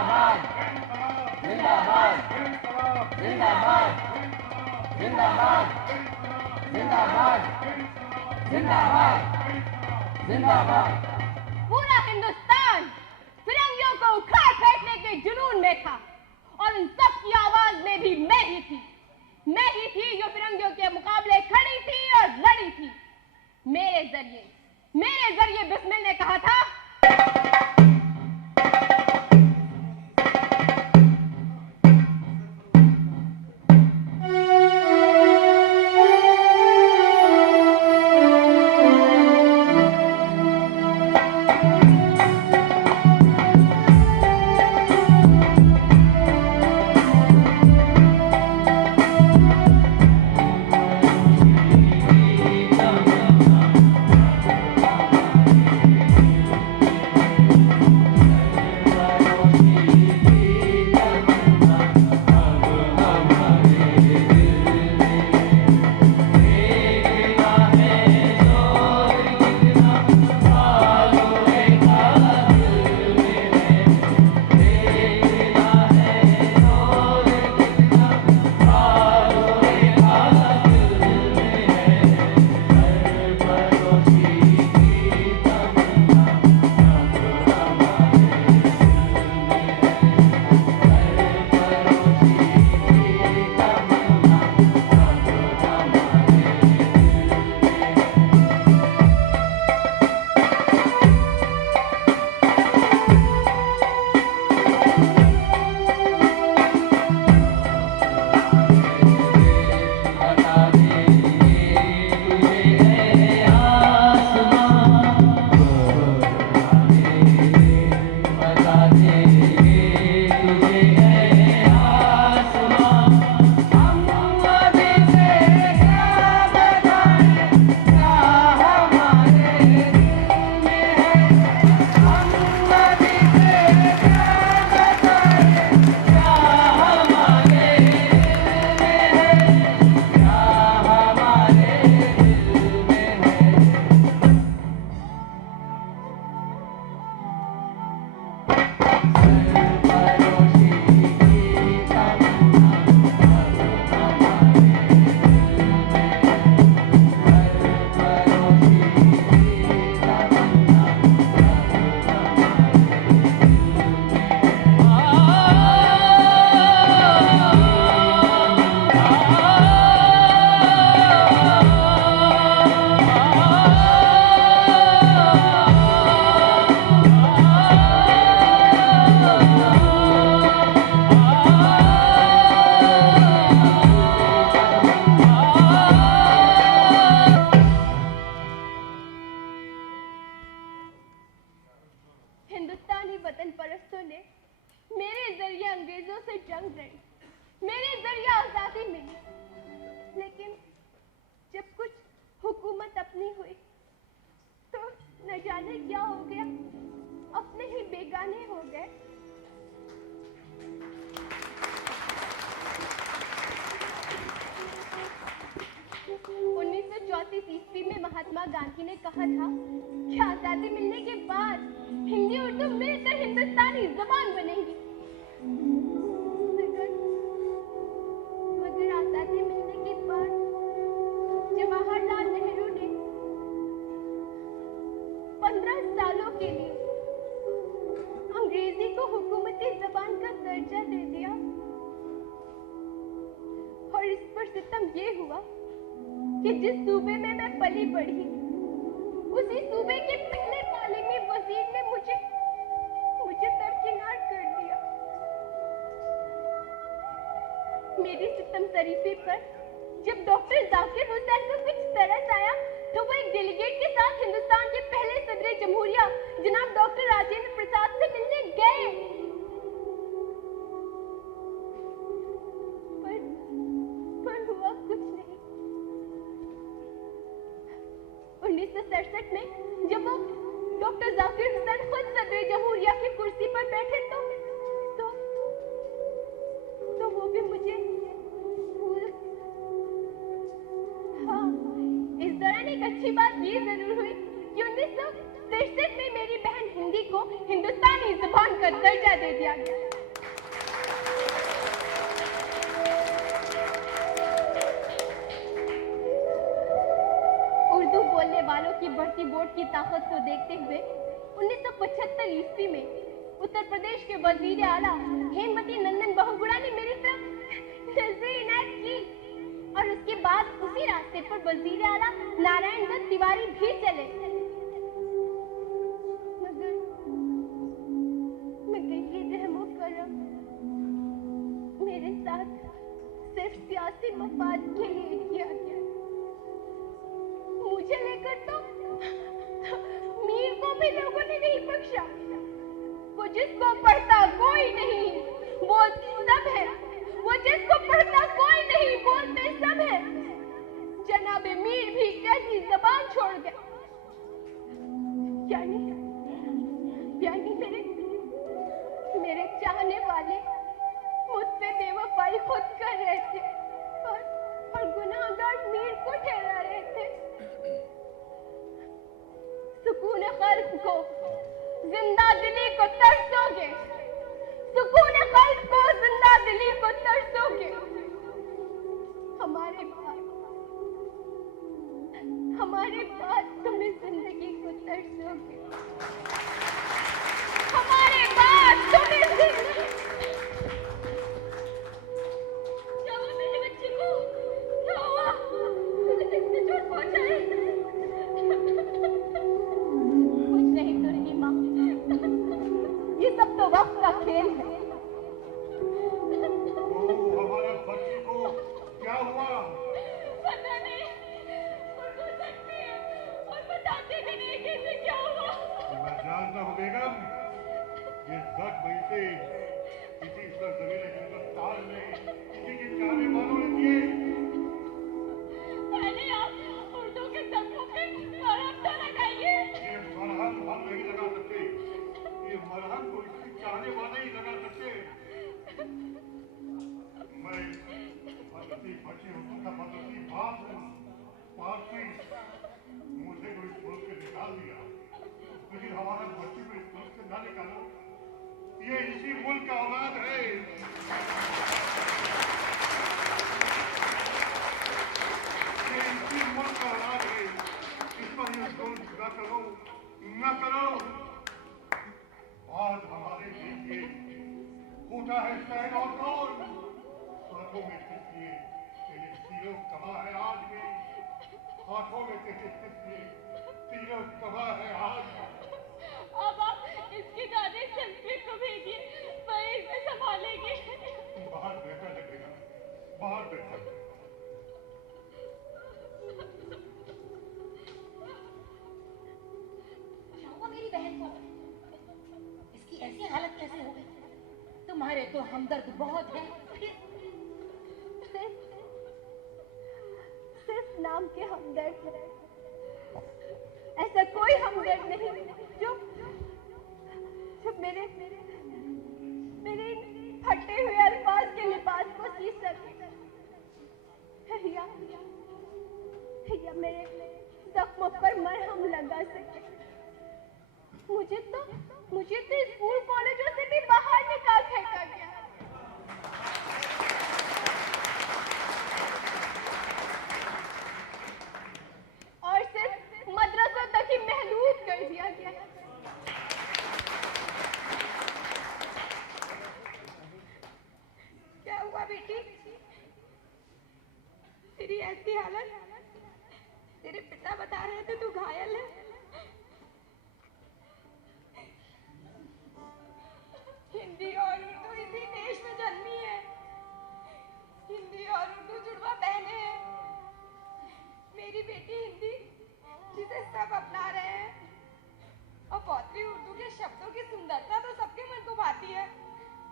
जिंदाबाद जिंदाबाद जिंदाबाद जिंदाबाद जिंदाबाद जिंदाबाद जिंदाबाद। पूरा हिंदुस्तान फिरंगियों को उखाड़ फेंकने के जुनून में था और उन सब की आवाज में भी मैं ही थी जो फिरंगियों के मुकाबले खड़ी थी और लड़ी थी। मेरे जरिए बिस्मिल ने कहा था हिंदुस्तानी वतन परस्तों ने मेरे जरिए अंग्रेजों से जंग लड़ी, मेरे जरिए आजादी मिली। लेकिन जब कुछ हुकूमत अपनी हुई तो न जाने क्या हो गया, अपने ही बेगाने हो गए। 1934 ईस्वी में महात्मा गांधी ने कहा था कि आजादी मिलने के बाद हिंदी उर्दू मिलकर हिंदुस्तानी जबान बनेंगी। मगर आजादी मिलने के बाद जवाहरलाल नेहरू ने 15 सालों के लिए अंग्रेजी को हुकूमती जबान का दर्जा दे दिया और इस पर सितम ये हुआ कि जिस सूबे में मैं पली बढ़ी उसी सूबे के पहले तालीमी वजीर ने मुझे दरकिनार कर दिया। मेरी सितम तरीफी पर जब डॉक्टर जाकिर हुसैन को कुछ तरस आया तो वो एक डेलीगेट के साथ हिंदुस्तान के पहले सदर जमहूरिया जनाब डॉक्टर राजेंद्र प्रसाद से मिलने गए। पर हुआ कुछ नहीं। 1967 में जब वो डॉक्टर जाकिर हुसैन खुद सदर जमहूरिया की कुर्सी पर बैठे तो वो भी मुझे हाँ, इस दौरान एक अच्छी बात ये जरूर हुई कि 1963 में मेरी बहन हिंदी को हिंदुस्तानी जुबान का दर्जा दे दिया गया। बोलने वालों की बढ़ती वोट की ताकत को देखते हुए 1975 ईस्वी में उत्तर प्रदेश के वजीर आला हेमवती नंदन बहुगुणा ने मेरी तरफ नजर इनायत की और उसके बाद उसी रास्ते पर वजीर आला नारायण दत्त तिवारी भी चले। मगर ये रहमो करम मेरे साथ सिर्फ सियासी मफाद के लिए किया गया। मुझे लेकर तो मीर को भी लोगों ने नहीं बख्शा। वो जिसको पढ़ता कोई नहीं बोलते सब है, वो जिसको पढ़ता कोई नहीं बोलते सब है। जनाबे मीर भी कैसी जबान छोड़ गए। यानी मेरे चाहने वाले मुझसे बेवफाई खुद कर रहे थे और गुनाहगार मीर को ठहरा रहे थे। सुकून कल्ब को जिंदा दिली को तरसोगे, सुकून कल्ब को जिंदा दिली को तरसोगे। हमारे बाद तुम इस जिंदगी को तरसोगे। हमारे बाद तुम इस जिंदगी। क्या हुआ मेरे बच्चे को? क्या हुआ? मुझे किसने चोट पहुंचाई? कुछ नहीं तो रही माँ, ये सब तो वक्त का खेल है। हमारे बच्चे को क्या हुआ? पता नहीं, उनको सकती है और बताते भी नहीं कैसे क्या हुआ। मैं जानता हूँ बेगम, ये जख्म इसे किसी सरजमीन हिंदुस्तान में किसी के चाहने वालों ने दिए। पहले आप उर्दू के जख्मों पे मरहम तो लगाइए। ये मरहम हम नहीं लगा सकते, ये मरहम तो इसके चाहने वाले ही लगा सकते। मैं बदती बच्ची हूँ, उसका बदती बाप हूँ, पार्टी मुझे तो इस मुल्क से निकाल दिया, लेकिन हमारा बच्ची को इस मुल्क से ना निकालो। ये इसी मुल्क का औलाद है। ये इसी मुल्क का औलाद है। इस पर ये सोच न करो, न करो। आज हमारे लिए उठा है शहर और कौन हाथों में किसलिए तेरे तीरों कमा है आज भी, हाथों में तेरे किसलिए तीरों कमा है आज। अब आप इसकी दादी संस्कृत को भेजिए, वही इसे संभालेगी। बाहर बेहतर लगेगा, बाहर बेहतर। मेरी बहन को इसकी ऐसी हालत कैसे हो गई? तुम्हारे तो हमदर्द बहुत है। सिर्फ नाम के हमदर्द है, ऐसा कोई हमदर्द नहीं जो मेरे फटे हुए अल्फाज के लिबास को सी सके या मेरे जख्मों पर मरहम लगा सके। मुझे तो स्कूल कॉलेजों से भी बाहर निकाल फेंका गया। और सिर्फ मदरसों तक ही महदूद कर दिया गया। क्या हुआ बेटी? तेरी ऐसी हालत? तेरे पिता बता रहे थे तू घायल है। हिंदी और उर्दू इसी देश में जन्मी है। हिंदी और उर्दू जुड़वा बहने हैं। मेरी बेटी हिंदी जिसे सब अपना रहे हैं और पौत्री उर्दू के शब्दों की सुंदरता तो सबके मन को भाती है,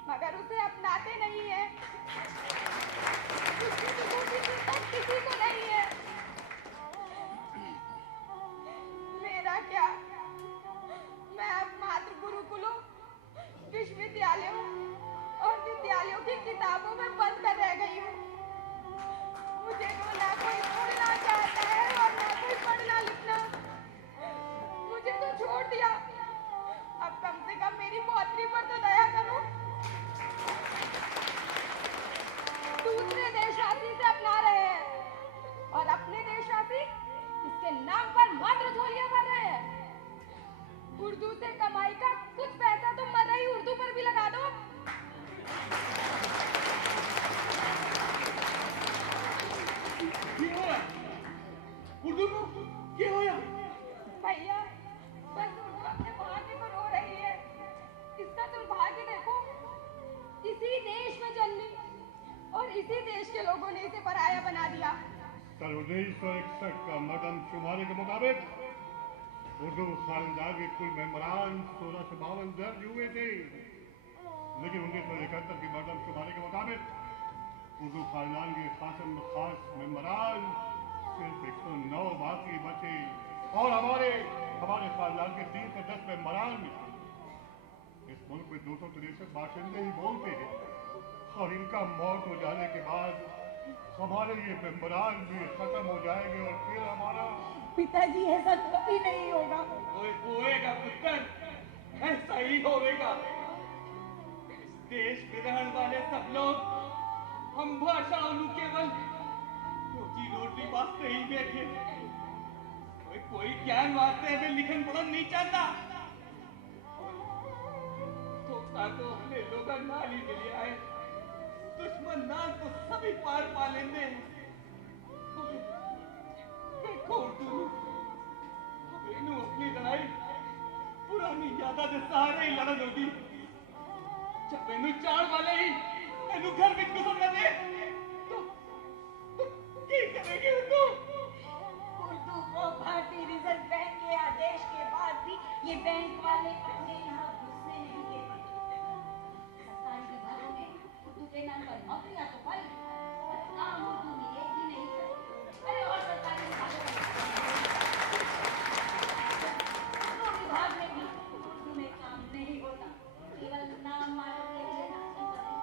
मगर उसे अपनाते नहीं है। किसी को नहीं है। मेरा क्या, मैं अब मात्र गुरुकुलों, विश्वविद्यालयों और विद्यालयों की किताबों में बंद कर रह गई हूँ। मुझे तो ना कोई बोलना चाहता है और ना कोई पढ़ना लिखना। मुझे तो छोड़ दिया। अब कम से कम मेरी पौत्री पर तो दया करो। दूसरे देशवासी से अपना रहे हैं और अपने देशवासी इसके नाम पर मात्र झोलियां भर रहे हैं। उर्दू से कमाई का कुछ पैसा तो मर रही उर्दू पर भी लगा दो। उर्दू को क्या होया? भैया बस उर्दू अपने भाग्य को रो रही है। इसका तुम भाग्य देखो, इसी देश में जन्मी और इसी देश के लोगों ने इसे पराया बना दिया। सन 1961 का मर्दमशुमारी के मुताबिक उर्दू खानदान के कुल मेंबरान 1652 दर्ज हुए थे, लेकिन 1971 की मर्दमशुमारी के मुताबिक उर्दू खानदान के खास मेंबरान सिर्फ 109 बाकी बचे और हमारे खानदान के 3 से 10 मेंबरान इस मुल्क में 263 बाशिंदे ही बोलते हैं और इनका मौत हो जाने के बाद हमारे ये मेंबरान भी खत्म हो जाएंगे और फिर हमारा पिताजी ऐसा कभी नहीं होगा। होएगा पुत्र, ऐसा ही होएगा। इस देश में रहने वाले सब लोग हम भाषाओं केवल रोजी रोटी वास्ते ही बैठे, कोई ज्ञान वास्ते में लिखन पढ़न नहीं चाहता। तो अपने लोग नाल ही मिले आए, दुश्मन नाल तो सभी पार पा लेंगे। देखो तू इन्हों अपनी लड़ाई पुरानी यादा के सहारे ही लड़न होगी। जब इन्हों चाड़ वाले ही इन्हों घर में घुसन न दे तो क्या करेंगे उनको? उर्दू को भारतीय रिजर्व बैंक के आदेश के बाद भी ये बैंक वाले अपने यहाँ घुसने नहीं देते। सरकारी विभागों में उर्दू के नाम पर नौकरियां तो पाई, पर काम उर्दू में एक भी नहीं करे। अरे और सरकारी विभाग में भी उर्दू में काम नहीं होता, केवल नाम मात्र के लिए नाम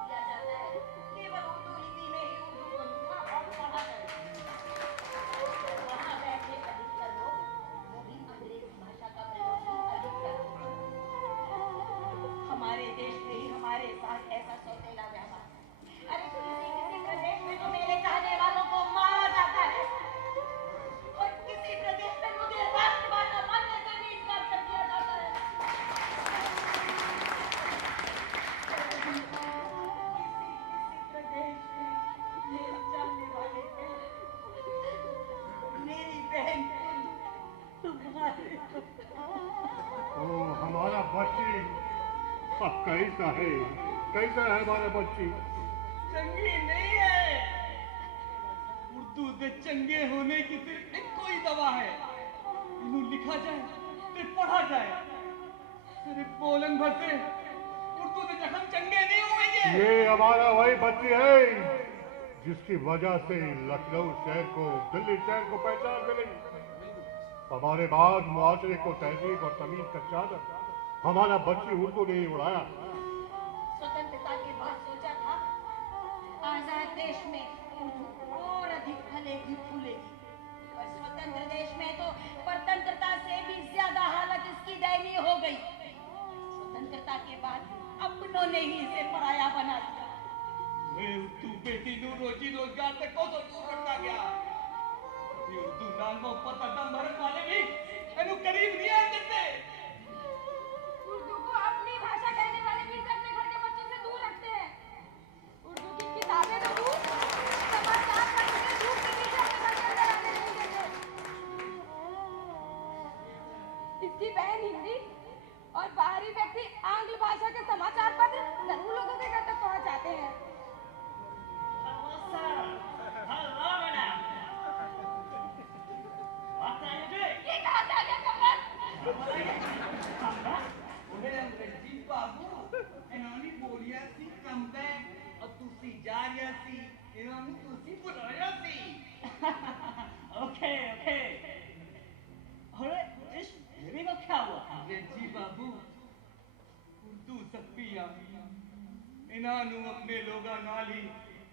किया जाता है। केवल उर्दू लिपि में ही उर्दू को लिखा और पढ़ा जाता है। वहाँ बैठे अधिकतर लोग वो भी अंग्रेजी भाषा का प्रयोग ही अधिक करते हैं। हमारे देश में ही हमारे साथ ऐसा सौतेला व्यवहार। अरे किसी प्रदेश में तो मेरे चाहने वालों को मारा जाता है और किसी प्रदेश में मुझे राष्ट्रभाषा मानने से भी इनकार कर दिया जाता है। किसी प्रदेश में मेरे चाहने वाले मेरी बहन तुम्हारे ओ हमारा बच्ची अब कैसा है हमारा बच्ची? चंगी नहीं है। उर्दू से चंगे होने की सिर्फ एक कोई दवा है, इन्हों लिखा जाए फिर पढ़ा जाए। सिर्फ बोलन भर से उर्दू से जख्म चंगे नहीं होंगे। ये हमारा वही बच्ची है जिसकी वजह से लखनऊ शहर को दिल्ली शहर को पहचान मिली। हमारे बाद मुआशरे को तहजीब और तमीज का चादर हमारा बच्ची उर्दू ने ही उड़ाया। स्वतंत्रता के बाद सोचा था आजाद देश में उर्दू और अधिक फलेगी फूलेगी, पर स्वतंत्र देश में तो परतंत्रता से भी ज्यादा हालत इसकी दयनीय हो गई। स्वतंत्रता के बाद अपनों ने ही इसे पराया बना दिया। उर्दू बेटी नू रोजी रोजगार से को तो दूर रखा गया। ये उर्दू नाम को पता दम भरन वाले भी इन्हों करीब नहीं आ सकते। उर्दू को अपनी भाषा कहने वाले भी इसे अपने घर के बच्चों से दूर रखते हैं। उर्दू की किताबें तो दूर, समाचार पत्र धूप के नीचे अपने घर के अंदर आने नहीं देते। इसकी बहन हिंदी और बाहरी व्यक्ति आंग्ल भाषा के समाचार पत्र जरूर लोगों के घर तक पहुंचाते हैं। ये कहाँ से आ गया कमर? अंग्रेजी बाबू इन्होंने बोलिया सी कम बैक और तुसी जा रिया सी, इन्होंने तुसी बुलाया सी। Okay okay. अरे इस मेरे को क्या हुआ? अंग्रेजी बाबू उर्दू सकती आ इन्होंने अपने लोगा नाली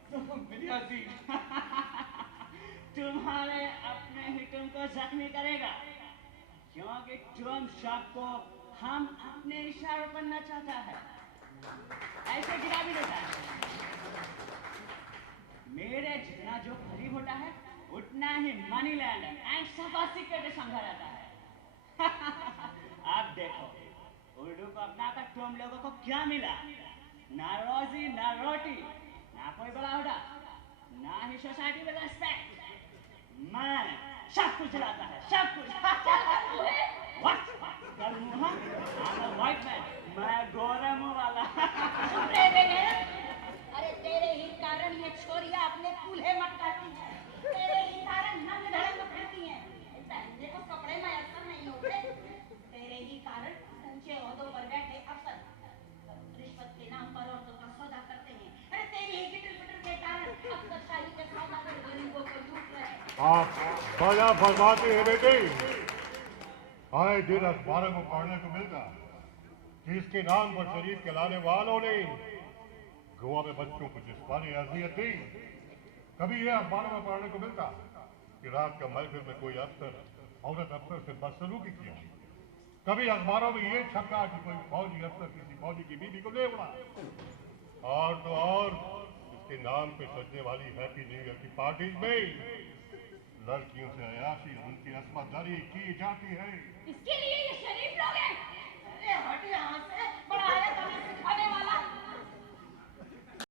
सब मिलिया सी। तुम्हारे अपने हितों को जख्मी करेगा, क्योंकि तुम सबको हम अपने इशारों पर नचाता है, ऐसे गिरा भी देता है। मेरे जितना जो करीब होता है उतना ही मनी लैंडर एंड सोफिस्टिकेटेड समझा जाता है। अब देखो उर्दू को अपनाकर तुम लोगों को क्या मिला? ना रोजी, ना रोटी, ना कोई बड़ा ओहदा, ना ही सोसाइटी में रेस्पेक्ट। मैं सब कुछ लाता है, सब कुछ। What? गलमुहा? I'm a white man. मैं गोरा मुंह वाला। चुप रह बे गैरत। अरे तेरे ही कारण ये छोरियां अपने कूल्हे मटकाती हैं। तेरे ही कारण नंग धड़ंग फिरती हैं। पहनने को कपड़े मयस्सर नहीं होते। तेरे ही कारण ऊंचे ओहदों पर बैठे अफसर रिश्वत के नाम पर औरतों का सौदा करते हैं। अरे तेरी ही गिटर-पिटर के कारण अफसरशाही के सौदागर गरीबों को लूट रहे हैं। आप भला फरमाते हैं बेटे, आए दिन अखबारों में पढ़ने को मिलता जिसके नाम पर शरीफ कहलाने वालों ने गोवा में बच्चों को जिस्मानी अजियत दी। कभी यह अखबारों में पढ़ने को मिलता कि रात का महफिल में कोई अफसर औरत अफसर से बदसलूकी किया। कभी अखबारों में ये छपा कि कोई फौजी अफसर किसी फौजी की बीवी को ले उड़ा। और तो और इसके नाम पे सजने वाली हैप्पी न्यू ईयर की पार्टीज में लड़कियों से अयाशी उनकी अस्मतदारी की जाती है। इसके लिए ये शरीफ लोग हैं। अरे हट यहाँ से, बड़ा आया तुम्हें सिखाने वाला।